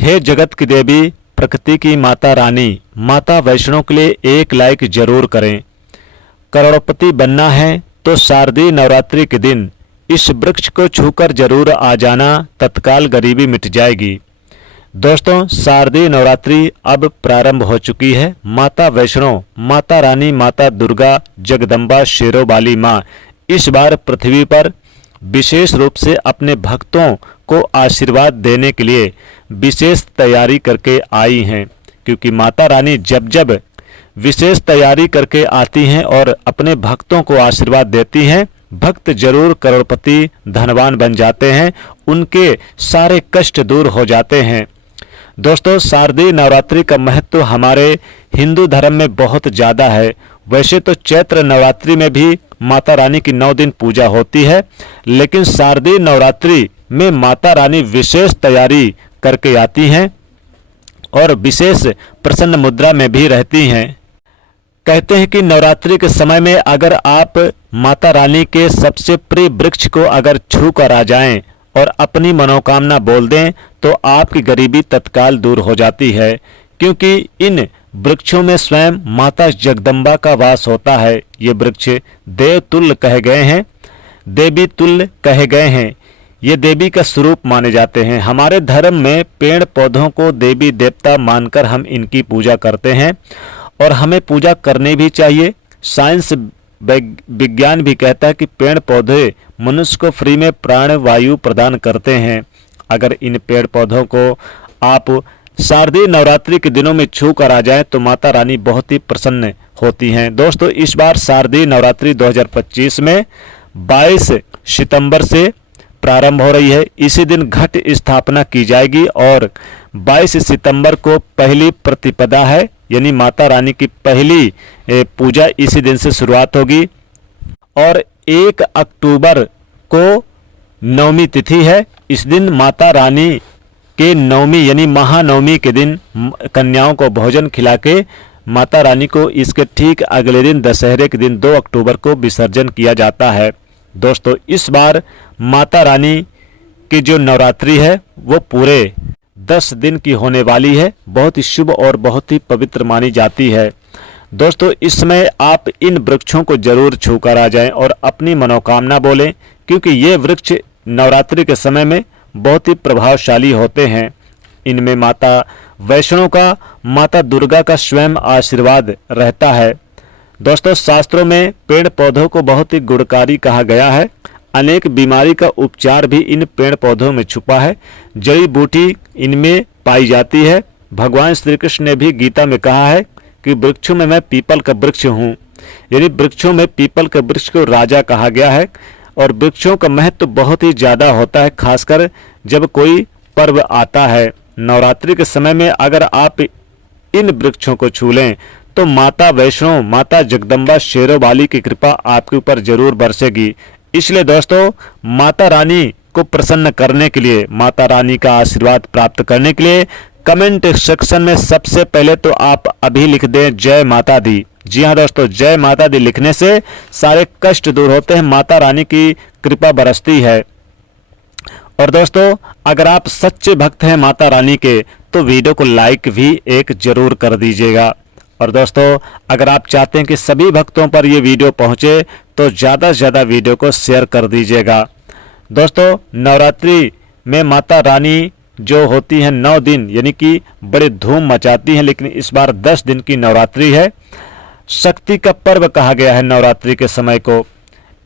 हे जगत की देवी, प्रकृति की माता रानी, माता वैष्णो के लिए एक लाइक जरूर करें। करोड़पति बनना है तो शारदीय नवरात्रि के दिन इस वृक्ष को छूकर जरूर आ जाना, तत्काल गरीबी मिट जाएगी। दोस्तों, शारदीय नवरात्रि अब प्रारंभ हो चुकी है। माता वैष्णो, माता रानी, माता दुर्गा, जगदम्बा, शेरों वाली माँ इस बार पृथ्वी पर विशेष रूप से अपने भक्तों को आशीर्वाद देने के लिए विशेष तैयारी करके आई हैं। क्योंकि माता रानी जब जब विशेष तैयारी करके आती हैं और अपने भक्तों को आशीर्वाद देती हैं, भक्त जरूर करोड़पति धनवान बन जाते हैं, उनके सारे कष्ट दूर हो जाते हैं। दोस्तों, शारदीय नवरात्रि का महत्व हमारे हिंदू धर्म में बहुत ज़्यादा है। वैसे तो चैत्र नवरात्रि में भी माता रानी की 9 दिन पूजा होती है, लेकिन शारदीय नवरात्रि में माता रानी विशेष तैयारी करके आती हैं और विशेष प्रसन्न मुद्रा में भी रहती हैं। कहते हैं कि नवरात्रि के समय में अगर आप माता रानी के सबसे प्रिय वृक्ष को अगर छू कर आ जाएं और अपनी मनोकामना बोल दें तो आपकी गरीबी तत्काल दूर हो जाती है। क्योंकि इन वृक्षों में स्वयं माता जगदम्बा का वास होता है। ये वृक्ष देवतुल्य कहे गए हैं, देवी तुल्य कहे गए हैं। ये देवी का स्वरूप माने जाते हैं। हमारे धर्म में पेड़ पौधों को देवी देवता मानकर हम इनकी पूजा करते हैं और हमें पूजा करनी भी चाहिए। साइंस विज्ञान भी कहता है कि पेड़ पौधे मनुष्य को फ्री में प्राण वायु प्रदान करते हैं। अगर इन पेड़ पौधों को आप शारदीय नवरात्रि के दिनों में छू कर आ जाएं तो माता रानी बहुत ही प्रसन्न होती हैं। दोस्तों, इस बार शारदीय नवरात्रि 2025 में 22 सितंबर से प्रारंभ हो रही है। इसी दिन घट स्थापना की जाएगी और 22 सितंबर को पहली प्रतिपदा है, यानी माता रानी की पहली पूजा इसी दिन से शुरुआत होगी। और 1 अक्टूबर को नवमी तिथि है। इस दिन माता रानी के नवमी यानी महानवमी के दिन कन्याओं को भोजन खिला के माता रानी को इसके ठीक अगले दिन दशहरे के दिन 2 अक्टूबर को विसर्जन किया जाता है। दोस्तों, इस बार माता रानी की जो नवरात्रि है वो पूरे 10 दिन की होने वाली है। बहुत ही शुभ और बहुत ही पवित्र मानी जाती है। दोस्तों, इस समय आप इन वृक्षों को जरूर छूकर आ जाएं और अपनी मनोकामना बोलें, क्योंकि ये वृक्ष नवरात्रि के समय में बहुत ही प्रभावशाली होते हैं। इनमें माता वैष्णो का, माता दुर्गा का स्वयं आशीर्वाद रहता है। दोस्तों, शास्त्रों में पेड़ पौधों को बहुत ही गुणकारी कहा गया है। अनेक बीमारी का उपचार भी इन पेड़ पौधों में छुपा है। जड़ी बूटी इनमें पाई जाती है। भगवान श्री कृष्ण ने भी गीता में कहा है कि वृक्षों में मैं पीपल का वृक्ष हूँ, यानी वृक्षों में पीपल के वृक्ष को राजा कहा गया है। और वृक्षों का महत्व बहुत ही ज़्यादा होता है, खासकर जब कोई पर्व आता है। नवरात्रि के समय में अगर आप इन वृक्षों को छू लें तो माता वैष्णो, माता जगदम्बा शेरों वाली की कृपा आपके ऊपर जरूर बरसेगी। इसलिए दोस्तों, माता रानी को प्रसन्न करने के लिए, माता रानी का आशीर्वाद प्राप्त करने के लिए कमेंट सेक्शन में सबसे पहले तो आप अभी लिख दें जय माता दी। जी हाँ दोस्तों, जय माता दी लिखने से सारे कष्ट दूर होते हैं, माता रानी की कृपा बरसती है। और दोस्तों, अगर आप सच्चे भक्त हैं माता रानी के तो वीडियो को लाइक भी एक जरूर कर दीजिएगा। और दोस्तों, अगर आप चाहते हैं कि सभी भक्तों पर ये वीडियो पहुंचे तो ज़्यादा से ज़्यादा वीडियो को शेयर कर दीजिएगा। दोस्तों, नवरात्रि में माता रानी जो होती हैं 9 दिन यानी कि बड़े धूम मचाती हैं, लेकिन इस बार 10 दिन की नवरात्रि है। शक्ति का पर्व कहा गया है नवरात्रि के समय को।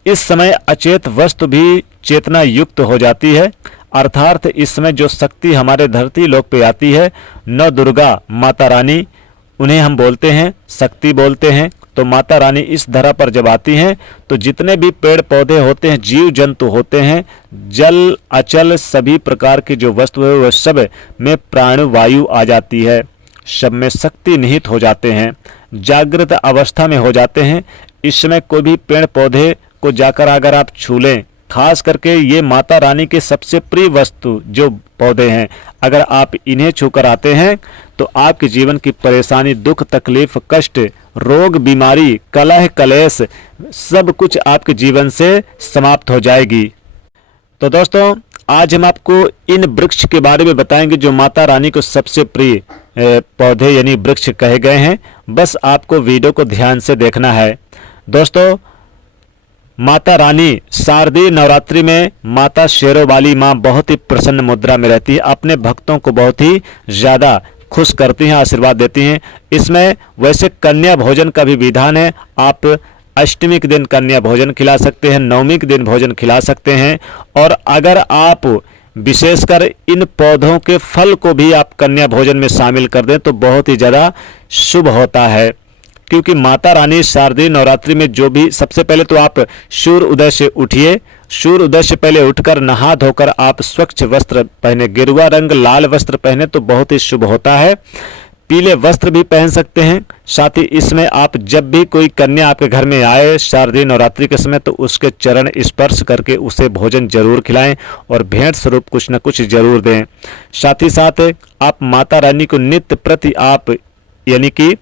इस समय अचेत वस्तु भी चेतना युक्त हो जाती है, अर्थात इस समय जो शक्ति हमारे धरती लोक पे आती है, नौ दुर्गा माता रानी, उन्हें हम बोलते हैं शक्ति बोलते हैं। तो माता रानी इस धरा पर जब आती हैं तो जितने भी पेड़ पौधे होते हैं, जीव जंतु होते हैं, जल अचल सभी प्रकार की जो वस्तु है वह सब में प्राण वायु आ जाती है, सब में शक्ति निहित हो जाते हैं, जागृत अवस्था में हो जाते हैं। इस समय कोई भी पेड़ पौधे को जाकर अगर आप छू लें, खास करके ये माता रानी के सबसे प्रिय वस्तु जो पौधे हैं, अगर आप इन्हें छूकर आते हैं तो आपके जीवन की परेशानी, दुख, तकलीफ, कष्ट, रोग, बीमारी, कलह, कलेश सब कुछ आपके जीवन से समाप्त हो जाएगी। तो दोस्तों, आज हम आपको इन वृक्ष के बारे में बताएंगे जो माता रानी को सबसे प्रिय पौधे यानी वृक्ष कहे गए हैं। बस आपको वीडियो को ध्यान से देखना है। दोस्तों, माता रानी शारदीय नवरात्रि में माता शेरों वाली माँ बहुत ही प्रसन्न मुद्रा में रहती है, अपने भक्तों को बहुत ही ज़्यादा खुश करती हैं, आशीर्वाद देती हैं। इसमें वैसे कन्या भोजन का भी विधान है। आप अष्टमी के दिन कन्या भोजन खिला सकते हैं, नवमी के दिन भोजन खिला सकते हैं। और अगर आप विशेषकर इन पौधों के फल को भी आप कन्या भोजन में शामिल कर दें तो बहुत ही ज़्यादा शुभ होता है, क्योंकि माता रानी शारदीय नवरात्रि में जो भी, सबसे पहले तो आप सूर्य उदय से उठिए। सूर्य उदय से पहले उठकर नहा धोकर आप स्वच्छ वस्त्र पहने, गेरुआ रंग लाल वस्त्र पहने तो बहुत ही शुभ होता है। पीले वस्त्र भी पहन सकते हैं। साथ ही इसमें आप जब भी कोई कन्या आपके घर में आए शारदीय नवरात्रि के समय तो उसके चरण स्पर्श करके उसे भोजन जरूर खिलाएं और भेंट स्वरूप कुछ न कुछ जरूर दें। साथ ही साथ आप माता रानी को नित्य प्रति आप यानी कि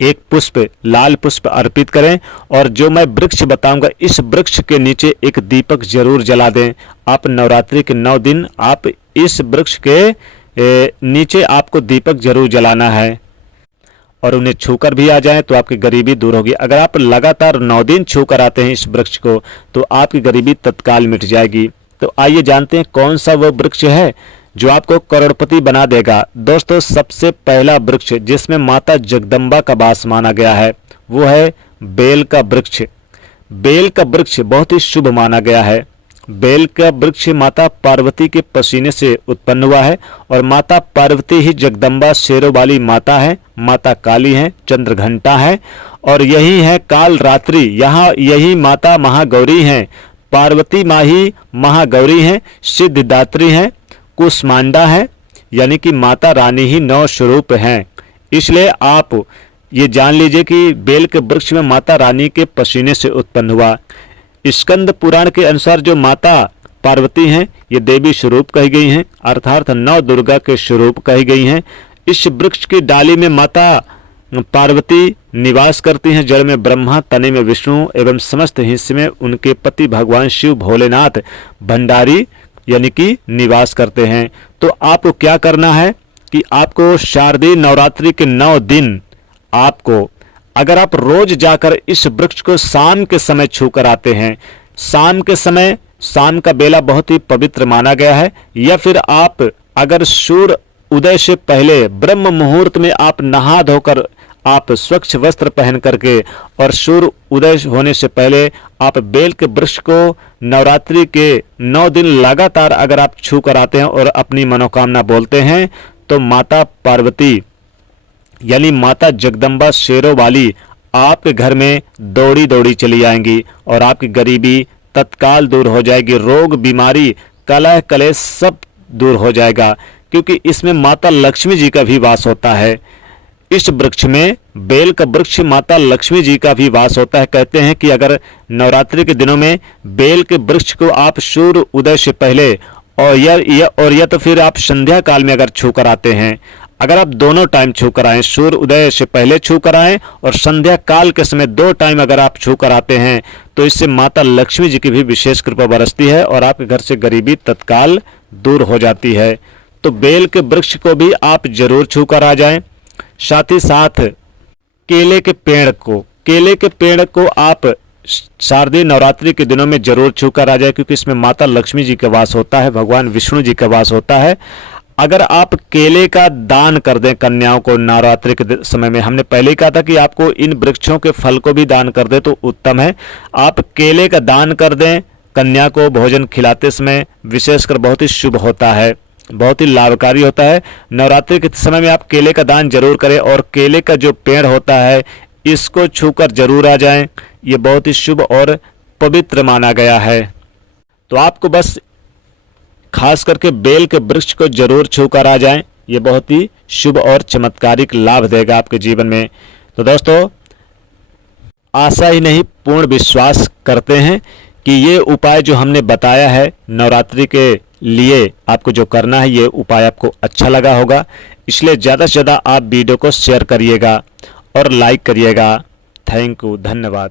एक पुष्प, लाल पुष्प अर्पित करें। और जो मैं वृक्ष बताऊंगा इस वृक्ष के नीचे एक दीपक जरूर जला दें। आप नवरात्रि के 9 दिन आप इस वृक्ष के नीचे आपको दीपक जरूर जलाना है और उन्हें छूकर भी आ जाएं तो आपकी गरीबी दूर होगी। अगर आप लगातार 9 दिन छूकर आते हैं इस वृक्ष को तो आपकी गरीबी तत्काल मिट जाएगी। तो आइए जानते हैं कौन सा वो वृक्ष है जो आपको करोड़पति बना देगा। दोस्तों, सबसे पहला वृक्ष जिसमें माता जगदम्बा का वास माना गया है वो है बेल का वृक्ष। बेल का वृक्ष बहुत ही शुभ माना गया है। बेल का वृक्ष माता पार्वती के पसीने से उत्पन्न हुआ है और माता पार्वती ही जगदम्बा शेरों वाली माता है, माता काली है, चंद्रघंटा है और यही है काल रात्रि। यहाँ यही माता महागौरी हैं। पार्वती माँ ही महागौरी हैं, सिद्धिदात्री हैं, कुष्मांडा है, यानी कि माता रानी ही 9 स्वरूप हैं। इसलिए आप ये जान लीजिए कि बेल के वृक्ष में माता रानी के पसीने से उत्पन्न हुआ। स्कंद पुराण के अनुसार जो माता पार्वती हैं ये देवी स्वरूप कही गई हैं, अर्थात 9 दुर्गा के स्वरूप कही गई हैं। इस वृक्ष की डाली में माता पार्वती निवास करती हैं, जड़ में ब्रह्मा, तने में विष्णु एवं समस्त हिस्से में उनके पति भगवान शिव भोलेनाथ भंडारी यानी कि निवास करते हैं। तो आपको क्या करना है कि आपको शारदीय नवरात्रि के 9 दिन आपको, अगर आप रोज जाकर इस वृक्ष को शाम के समय छूकर आते हैं, शाम के समय, शाम का बेला बहुत ही पवित्र माना गया है, या फिर आप अगर सूर्य उदय से पहले ब्रह्म मुहूर्त में आप नहा धोकर आप स्वच्छ वस्त्र पहन करके और सूर्य उदय होने से पहले आप बेल के वृक्ष को नवरात्रि के 9 दिन लगातार अगर आप छू कर आते हैं और अपनी मनोकामना बोलते हैं तो माता पार्वती यानी माता जगदम्बा शेरों वाली आपके घर में दौड़ी दौड़ी चली आएंगी और आपकी गरीबी तत्काल दूर हो जाएगी, रोग बीमारी कलह कलेश सब दूर हो जाएगा, क्योंकि इसमें माता लक्ष्मी जी का भी वास होता है। इस वृक्ष में, बेल का वृक्ष, माता लक्ष्मी जी का भी वास होता है। कहते हैं कि अगर नवरात्रि के दिनों में बेल के वृक्ष को आप सूर्य उदय से पहले और या तो फिर आप संध्या काल में अगर छू कर आते हैं, अगर आप दोनों टाइम छू कर आए, सूर्य उदय से पहले छू कर आए और संध्या काल के समय 2 टाइम अगर आप छू कर आते हैं तो इससे माता लक्ष्मी जी की भी विशेष कृपा बरसती है और आपके घर से गरीबी तत्काल दूर हो जाती है। तो बेल के वृक्ष को भी आप जरूर छू कर आ जाएं। साथ ही साथ केले के पेड़ को आप शारदीय नवरात्रि के दिनों में जरूर छू कर आ जाए, क्योंकि इसमें माता लक्ष्मी जी का वास होता है, भगवान विष्णु जी का वास होता है। अगर आप केले का दान कर दें कन्याओं को नवरात्रि के समय में, हमने पहले ही कहा था कि आपको इन वृक्षों के फल को भी दान कर दें तो उत्तम है। आप केले का दान कर दें कन्या को भोजन खिलाते समय, विशेषकर बहुत ही शुभ होता है, बहुत ही लाभकारी होता है। नवरात्रि के समय में आप केले का दान जरूर करें और केले का जो पेड़ होता है इसको छूकर जरूर आ जाएं, ये बहुत ही शुभ और पवित्र माना गया है। तो आपको बस खास करके बेल के वृक्ष को जरूर छूकर आ जाएं, ये बहुत ही शुभ और चमत्कारिक लाभ देगा आपके जीवन में। तो दोस्तों, आशा ही नहीं पूर्ण विश्वास करते हैं कि ये उपाय जो हमने बताया है नवरात्रि के लिए आपको जो करना है, ये उपाय आपको अच्छा लगा होगा। इसलिए ज़्यादा से ज़्यादा आप वीडियो को शेयर करिएगा और लाइक करिएगा। थैंक यू, धन्यवाद।